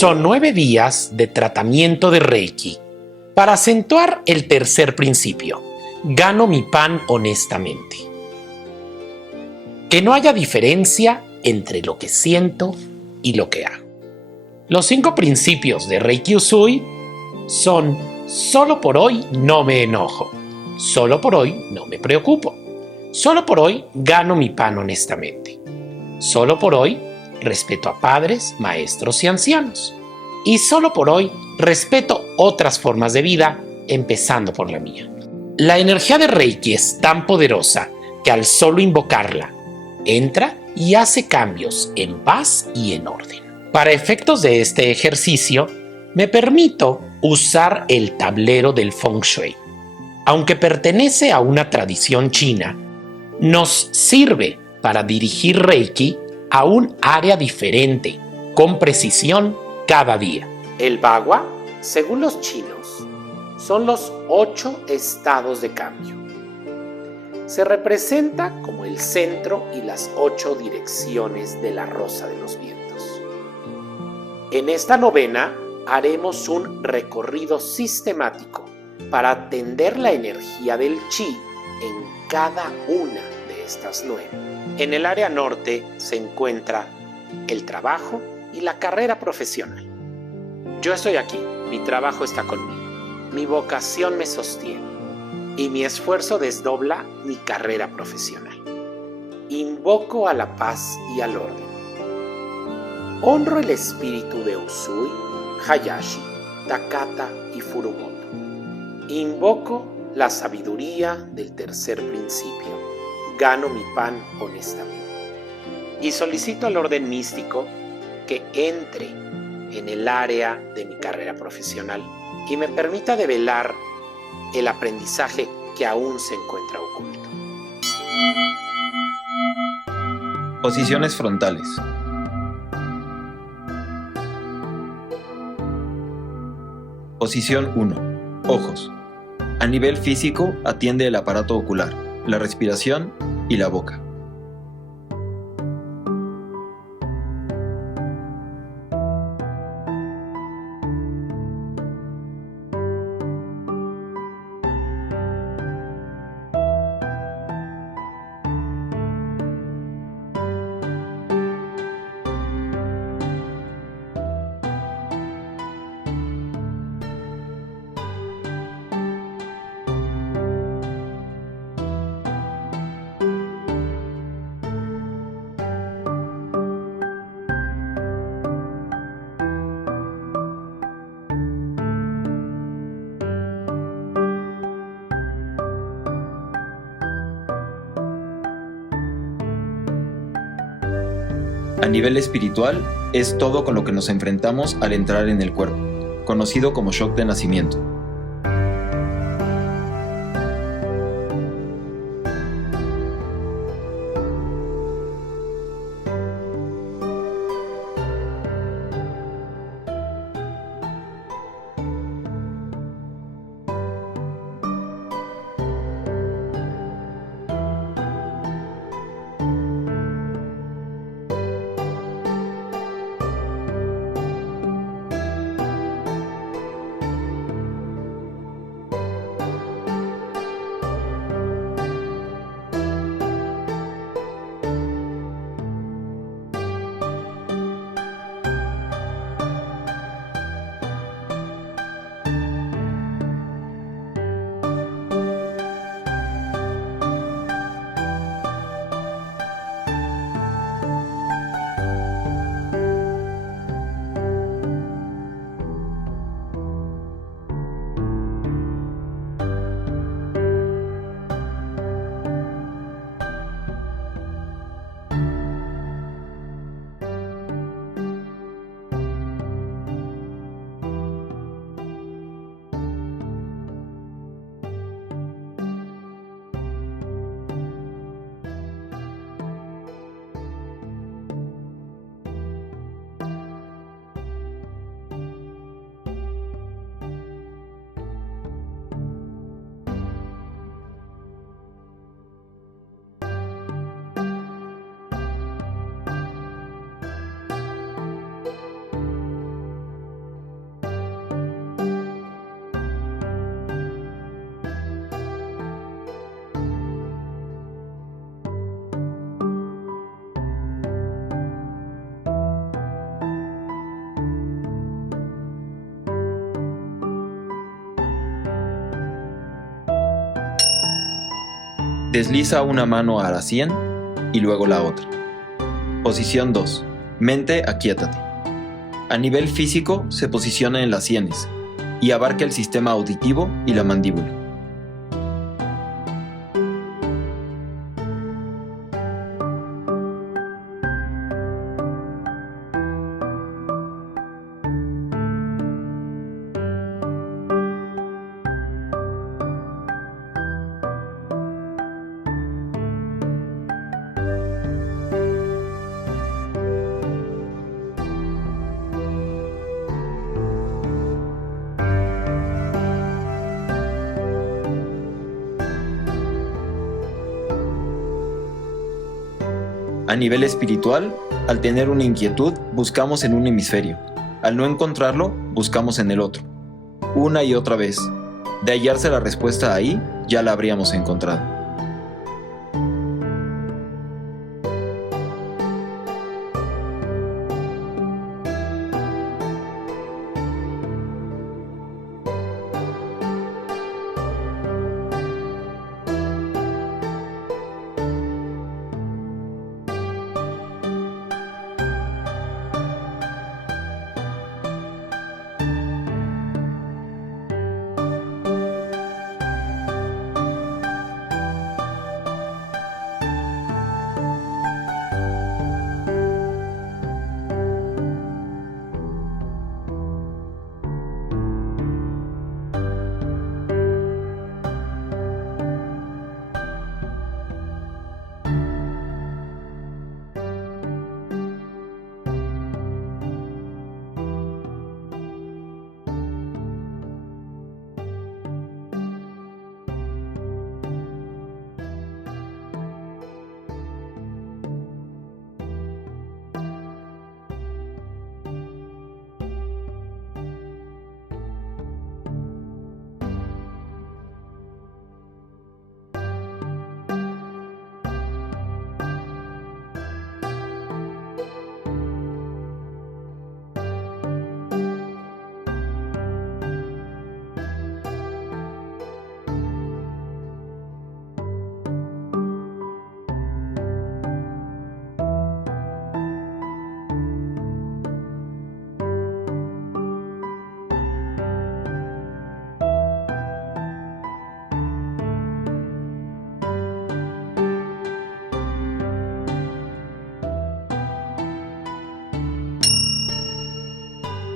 Son 9 días de tratamiento de Reiki para acentuar el tercer principio. Gano mi pan honestamente. Que no haya diferencia entre lo que siento y lo que hago. Los 5 principios de Reiki Usui son: solo por hoy no me enojo, solo por hoy no me preocupo, solo por hoy gano mi pan honestamente, solo por hoy respeto a padres, maestros y ancianos, y solo por hoy respeto otras formas de vida, empezando por la mía. La energía de Reiki es tan poderosa que al solo invocarla, entra y hace cambios en paz y en orden. Para efectos de este ejercicio, me permito usar el tablero del Feng Shui. Aunque pertenece a una tradición china, nos sirve para dirigir Reiki a un área diferente, con precisión cada día. El Bagua, según los chinos, son los 8 estados de cambio. Se representa como el centro y las 8 direcciones de la rosa de los vientos. En esta novena haremos un recorrido sistemático para atender la energía del chi en cada una de estas 9. En el área norte se encuentra el trabajo y la carrera profesional. Yo estoy aquí, mi trabajo está conmigo, mi vocación me sostiene y mi esfuerzo desdobla mi carrera profesional. Invoco a la paz y al orden. Honro el espíritu de Usui, Hayashi, Takata y Furumoto. Invoco la sabiduría del tercer principio. Gano mi pan honestamente. Y solicito al orden místico que entre en el área de mi carrera profesional y me permita develar el aprendizaje que aún se encuentra oculto. Posiciones frontales. Posición 1. Ojos. A nivel físico, atiende el aparato ocular, la respiración y la boca. A nivel espiritual, es todo con lo que nos enfrentamos al entrar en el cuerpo, conocido como shock de nacimiento. Desliza una mano a la sien y luego la otra. Posición 2. Mente, aquíétate. A nivel físico, se posiciona en las sienes y abarca el sistema auditivo y la mandíbula. A nivel espiritual, al tener una inquietud, buscamos en un hemisferio. Al no encontrarlo, buscamos en el otro. Una y otra vez. De hallarse la respuesta ahí, ya la habríamos encontrado.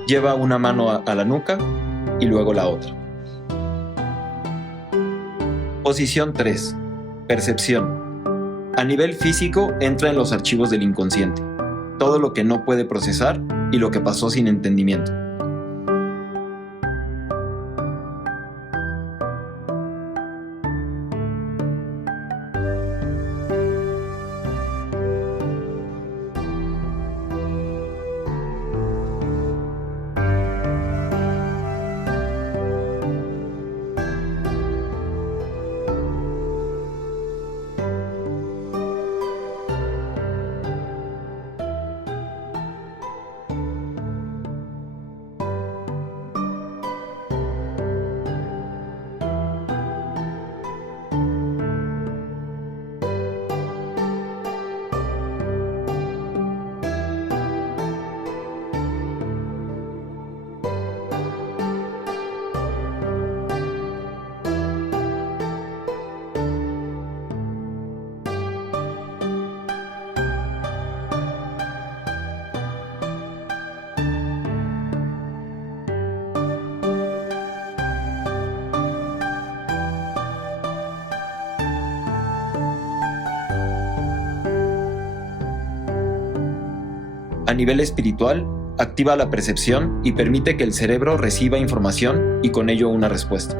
Lleva una mano a la nuca y luego la otra. Posición 3. Percepción. A nivel físico entra en los archivos del inconsciente, todo lo que no puede procesar y lo que pasó sin entendimiento. A nivel espiritual, activa la percepción y permite que el cerebro reciba información y con ello una respuesta.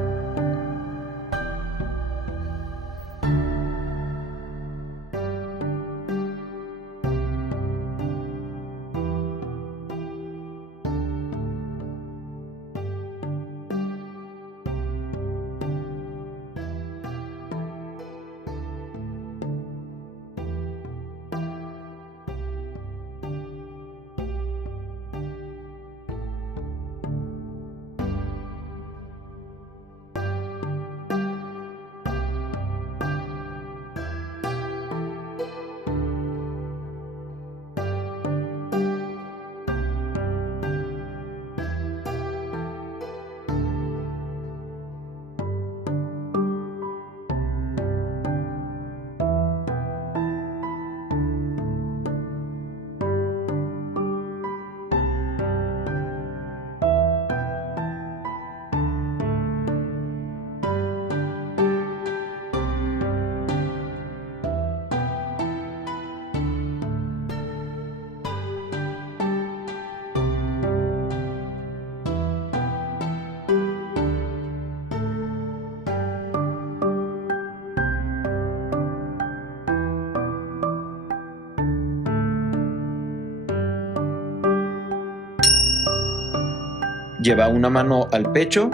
Lleva una mano al pecho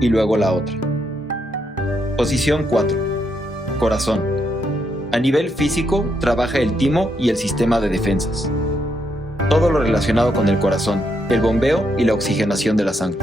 y luego la otra. Posición 4. Corazón. A nivel físico, trabaja el timo y el sistema de defensas. Todo lo relacionado con el corazón, el bombeo y la oxigenación de la sangre.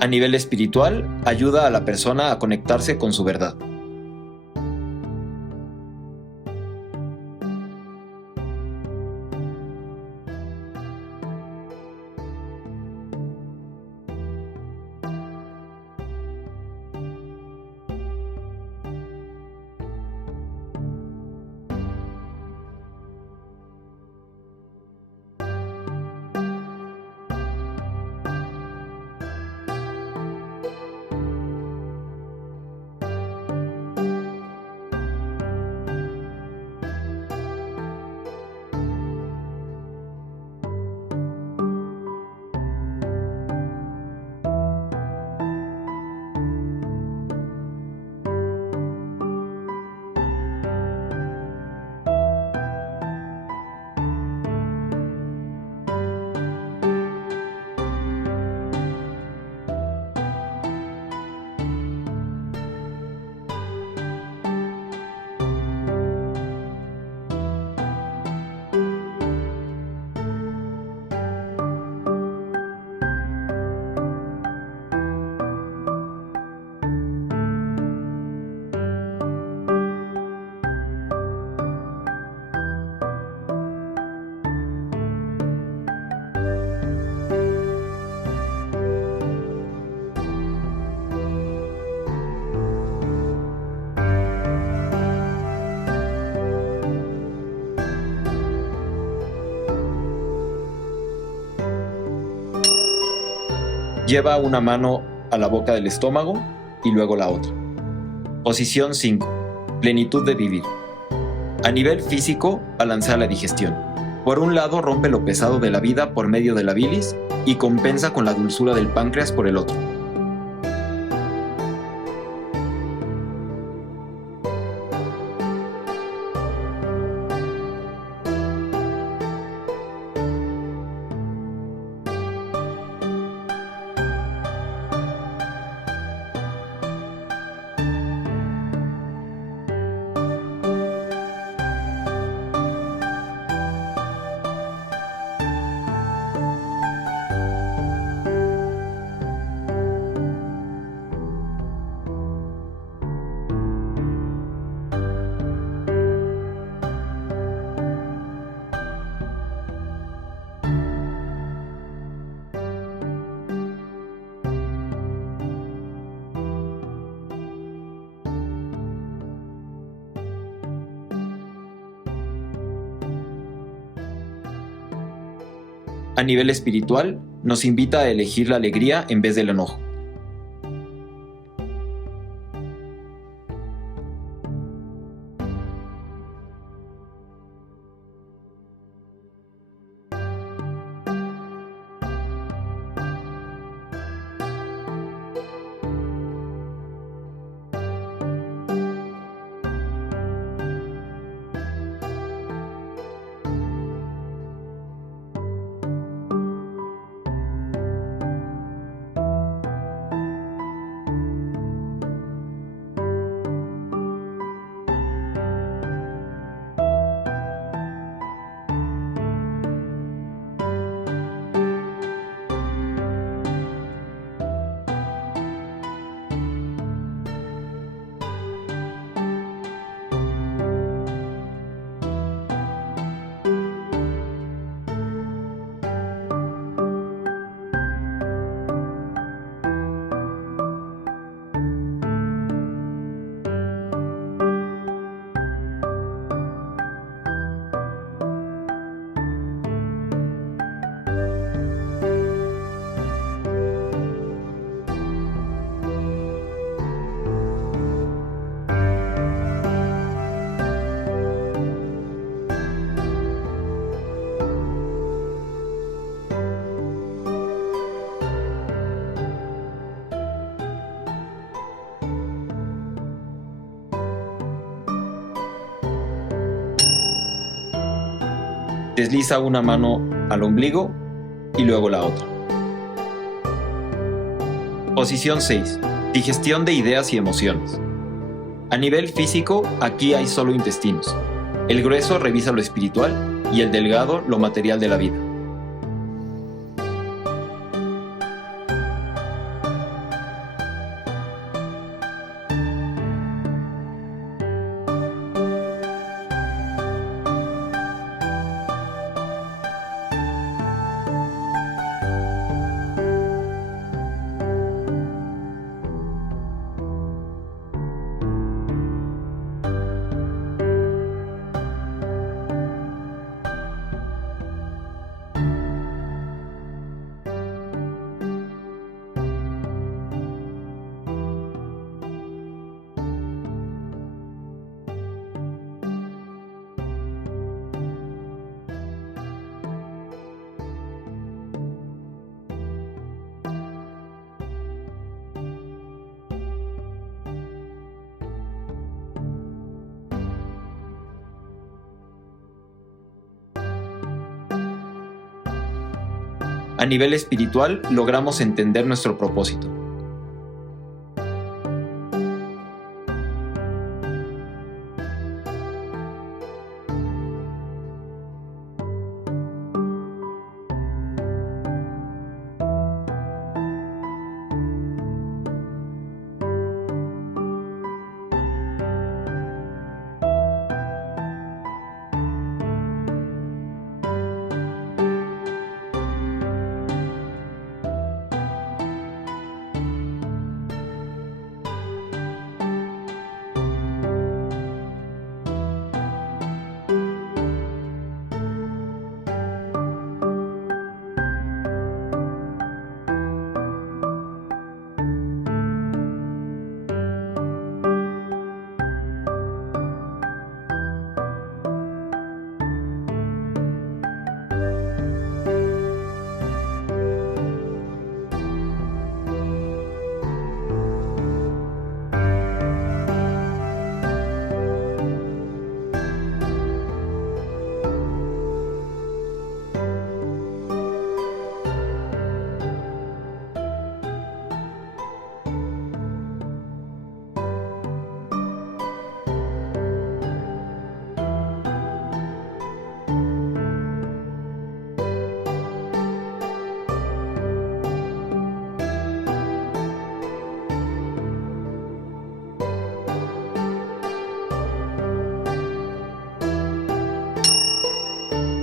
A nivel espiritual, ayuda a la persona a conectarse con su verdad. Lleva una mano a la boca del estómago y luego la otra. Posición 5. Plenitud de vivir. A nivel físico, balancea la digestión. Por un lado, rompe lo pesado de la vida por medio de la bilis y compensa con la dulzura del páncreas por el otro. A nivel espiritual, nos invita a elegir la alegría en vez del enojo. Desliza una mano al ombligo y luego la otra. Posición 6. Digestión de ideas y emociones. A nivel físico, aquí hay solo intestinos. El grueso revisa lo espiritual y el delgado lo material de la vida. A nivel espiritual, logramos entender nuestro propósito.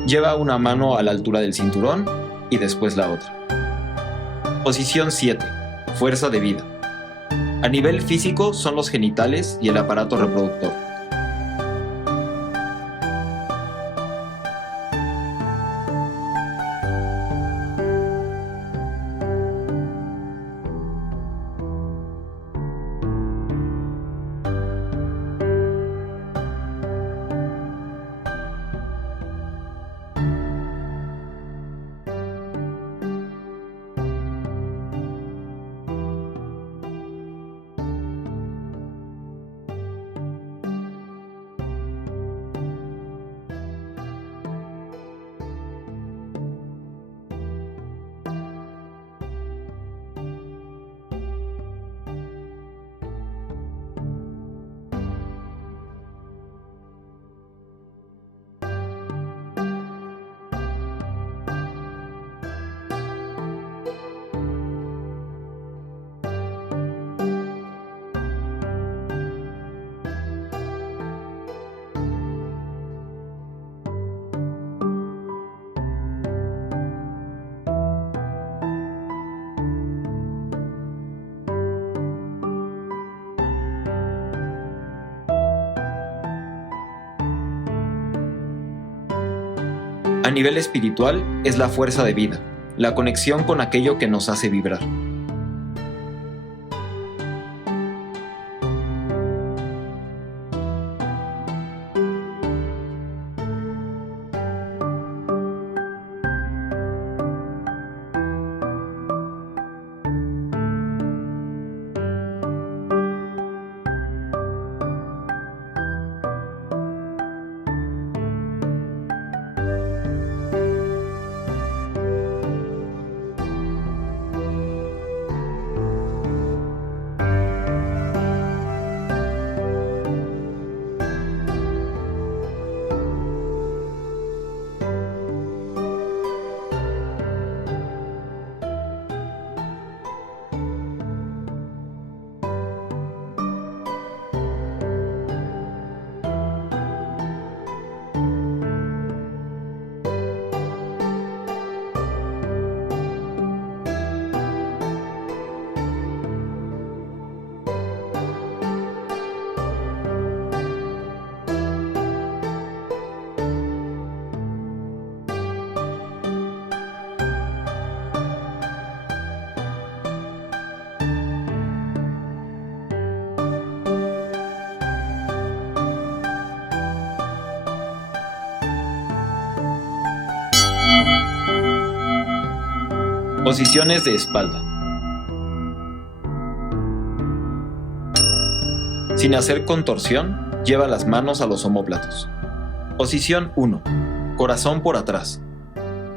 Lleva una mano a la altura del cinturón y después la otra. Posición 7. Fuerza de vida. A nivel físico son los genitales y el aparato reproductor. A nivel espiritual es la fuerza de vida, la conexión con aquello que nos hace vibrar. Posiciones de espalda. Sin hacer contorsión, lleva las manos a los omóplatos. Posición 1. Corazón por atrás.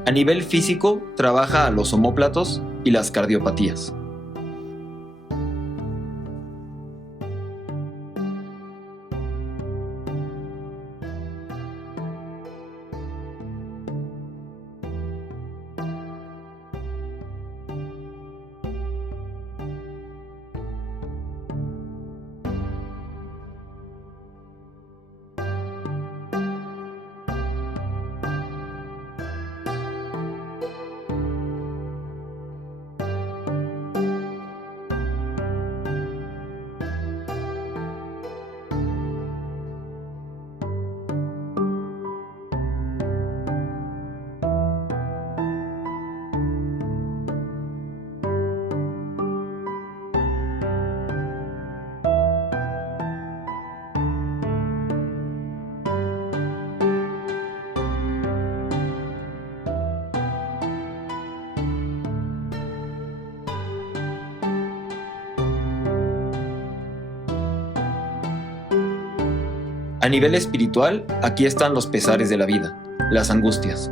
A nivel físico, trabaja a los omóplatos y las cardiopatías. A nivel espiritual, aquí están los pesares de la vida, las angustias.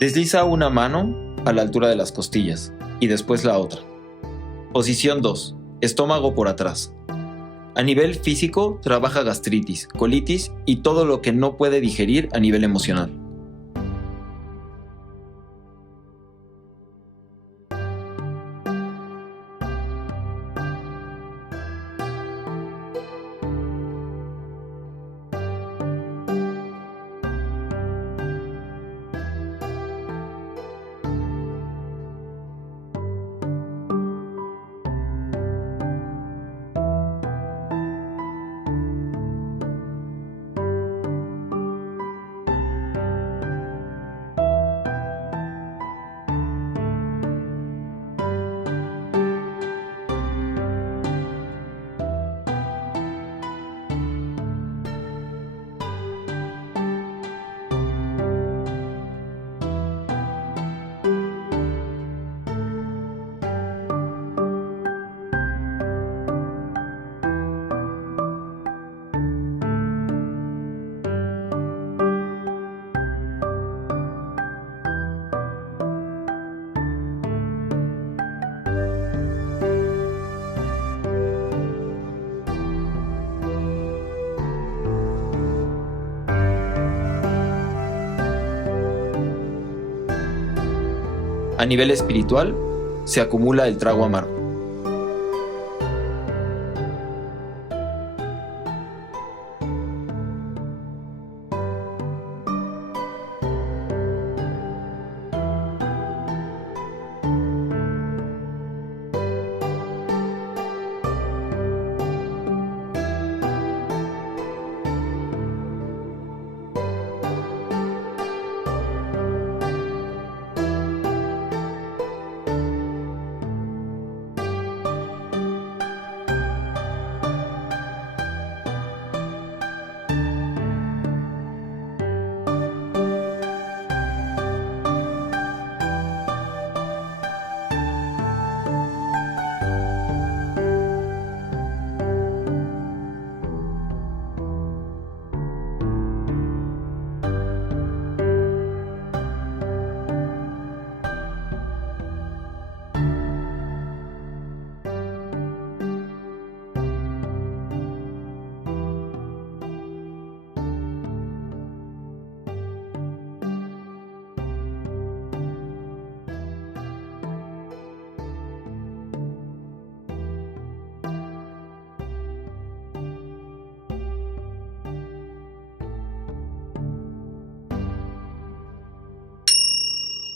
Desliza una mano a la altura de las costillas y después la otra. Posición 2. Estómago por atrás. A nivel físico, trabaja gastritis, colitis y todo lo que no puede digerir a nivel emocional. A nivel espiritual, se acumula el trago amargo.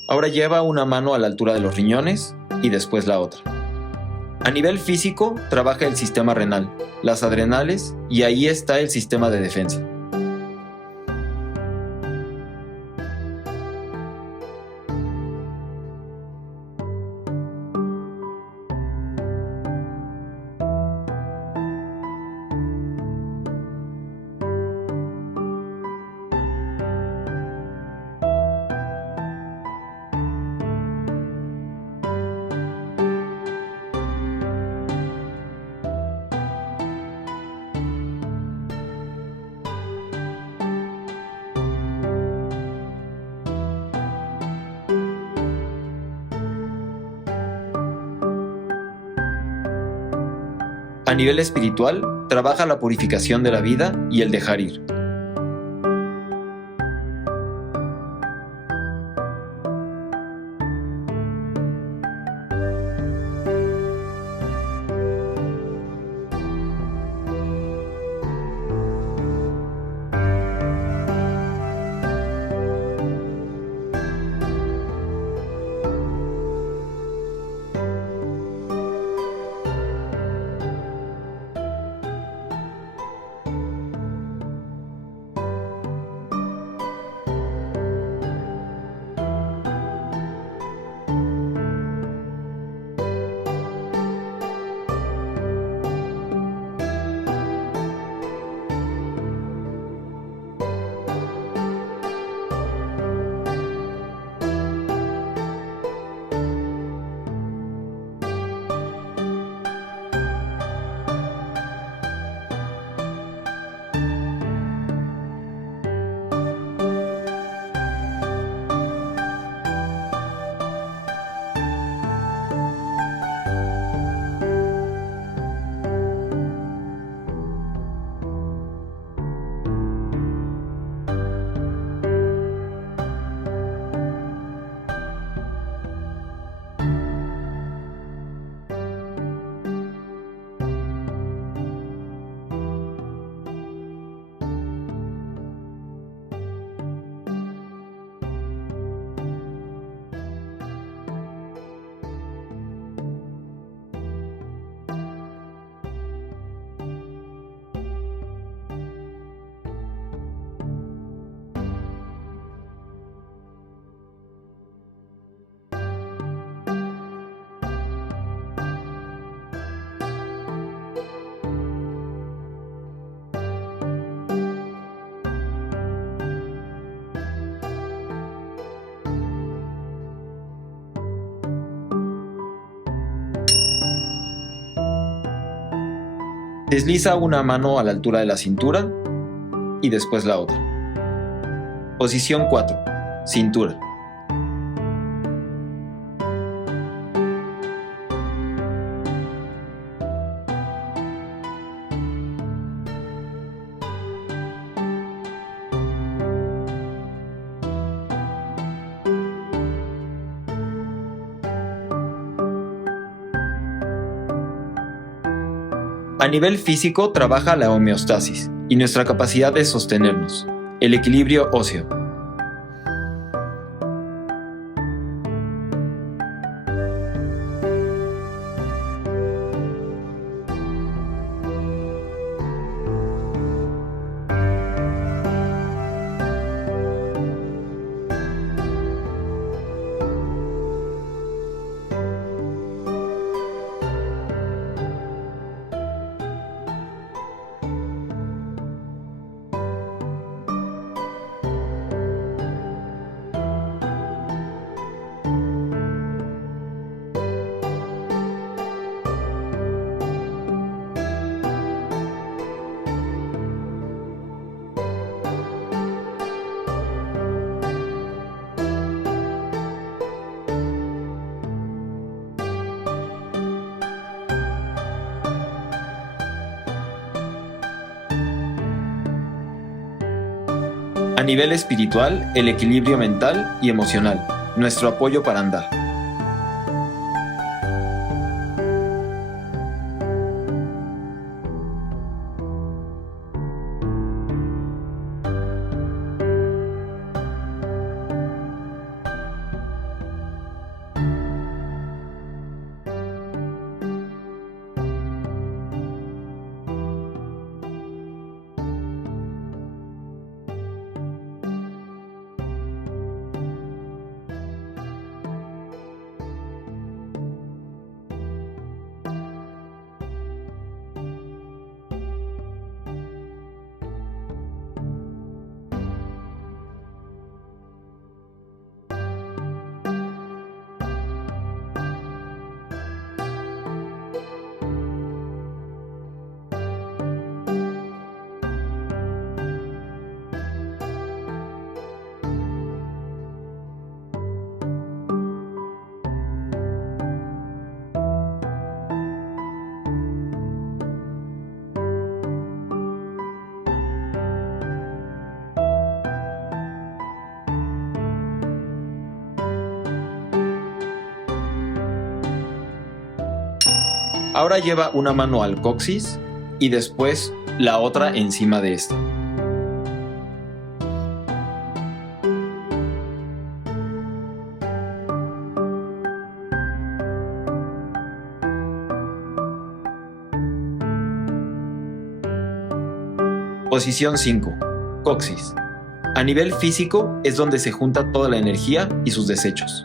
Ahora lleva una mano a la altura de los riñones y después la otra. A nivel físico, trabaja el sistema renal, las adrenales y ahí está el sistema de defensa. A nivel espiritual, trabaja la purificación de la vida y el dejar ir. Desliza una mano a la altura de la cintura y después la otra. Posición 4. Cintura. A nivel físico trabaja la homeostasis y nuestra capacidad de sostenernos, el equilibrio óseo. A nivel espiritual, el equilibrio mental y emocional, nuestro apoyo para andar. Ahora lleva una mano al coxis y después la otra encima de esta. Posición 5. Coxis. A nivel físico es donde se junta toda la energía y sus desechos.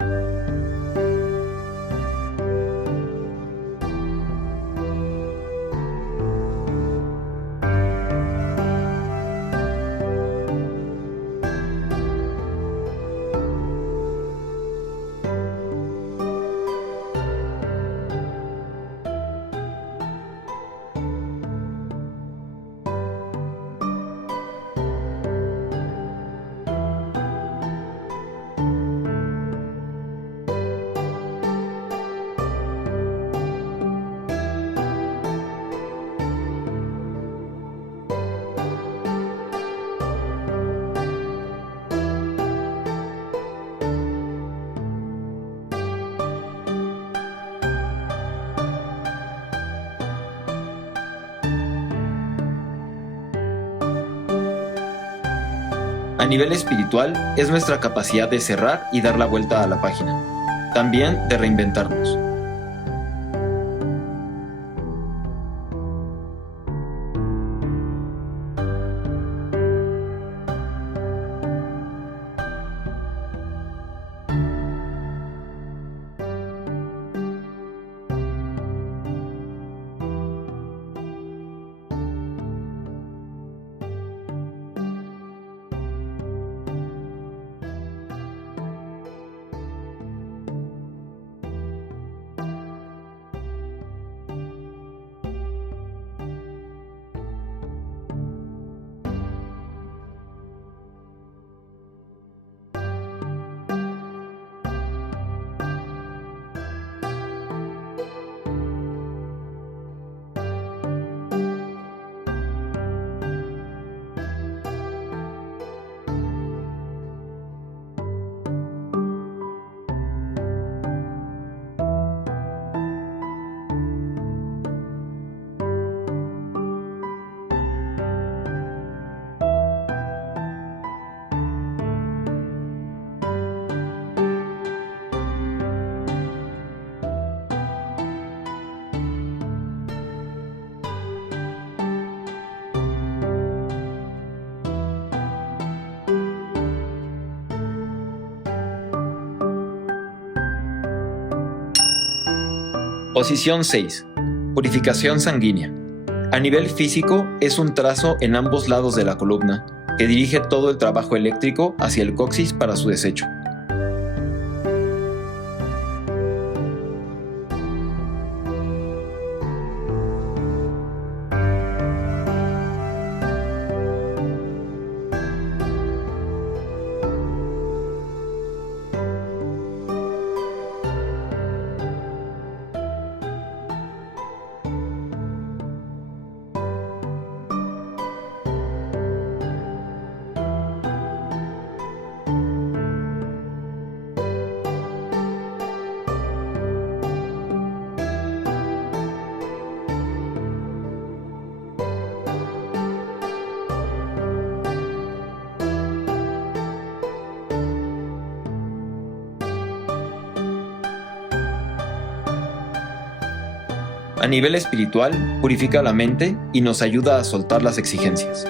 A nivel espiritual es nuestra capacidad de cerrar y dar la vuelta a la página. También de reinventarnos. Posición 6. Purificación sanguínea. A nivel físico es un trazo en ambos lados de la columna que dirige todo el trabajo eléctrico hacia el coxis para su desecho. A nivel espiritual, purifica la mente y nos ayuda a soltar las exigencias.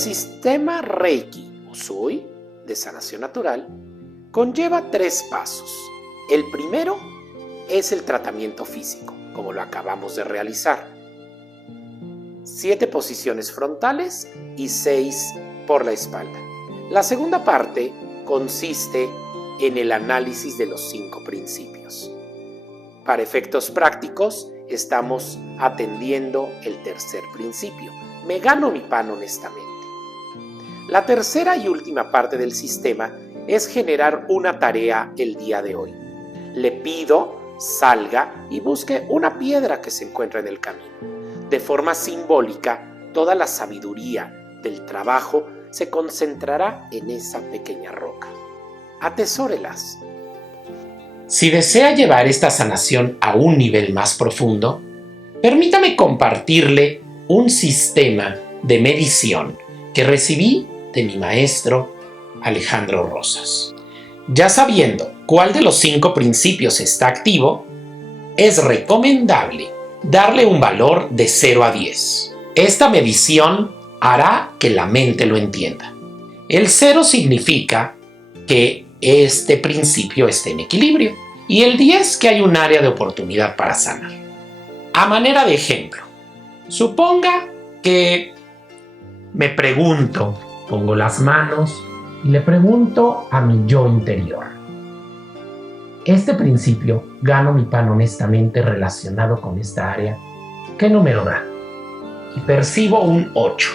sistema Reiki Usui de sanación natural conlleva 3 pasos. El primero es el tratamiento físico, como lo acabamos de realizar. 7 posiciones frontales y 6 por la espalda. La segunda parte consiste en el análisis de los 5 principios. Para efectos prácticos, estamos atendiendo el tercer principio. Me gano mi pan honestamente. La tercera y última parte del sistema es generar una tarea el día de hoy. Le pido salga y busque una piedra que se encuentra en el camino. De forma simbólica, toda la sabiduría del trabajo se concentrará en esa pequeña roca. Atesórelas. Si desea llevar esta sanación a un nivel más profundo, permítame compartirle un sistema de medición que recibí de mi maestro Alejandro Rosas. Ya sabiendo cuál de los 5 principios está activo, es recomendable darle un valor de 0 a 10. Esta medición hará que la mente lo entienda. El 0 significa que este principio esté en equilibrio y el 10 que hay un área de oportunidad para sanar. A manera de ejemplo, suponga que me pregunto, pongo las manos y le pregunto a mi yo interior. Este principio, gano mi pan honestamente relacionado con esta área, ¿qué número da? Y percibo un 8.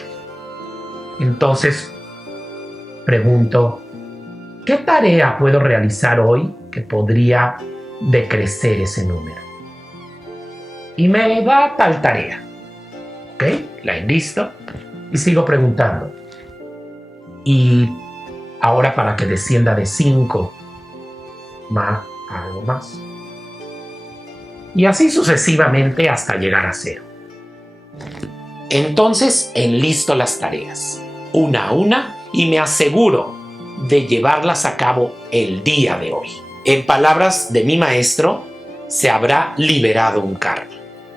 Entonces, pregunto, ¿qué tarea puedo realizar hoy que podría decrecer ese número? Y me da tal tarea. ¿Ok? La enlisto y sigo preguntando. Y ahora para que descienda de 5, algo más. Y así sucesivamente hasta llegar a 0. Entonces enlisto las tareas, una a una, y me aseguro de llevarlas a cabo el día de hoy. En palabras de mi maestro, se habrá liberado un karma.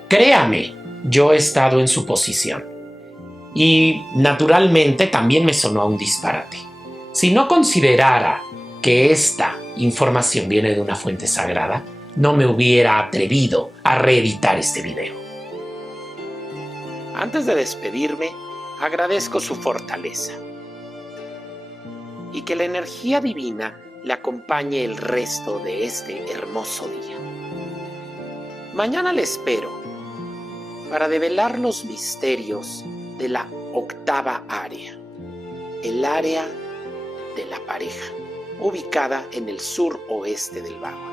Créame, yo he estado en su posición. Y naturalmente también me sonó a un disparate. Si no considerara que esta información viene de una fuente sagrada, no me hubiera atrevido a reeditar este video. Antes de despedirme, agradezco su fortaleza y que la energía divina le acompañe el resto de este hermoso día. Mañana le espero para develar los misterios de la 8ª área, el área de la pareja, ubicada en el sur-oeste del Bagua.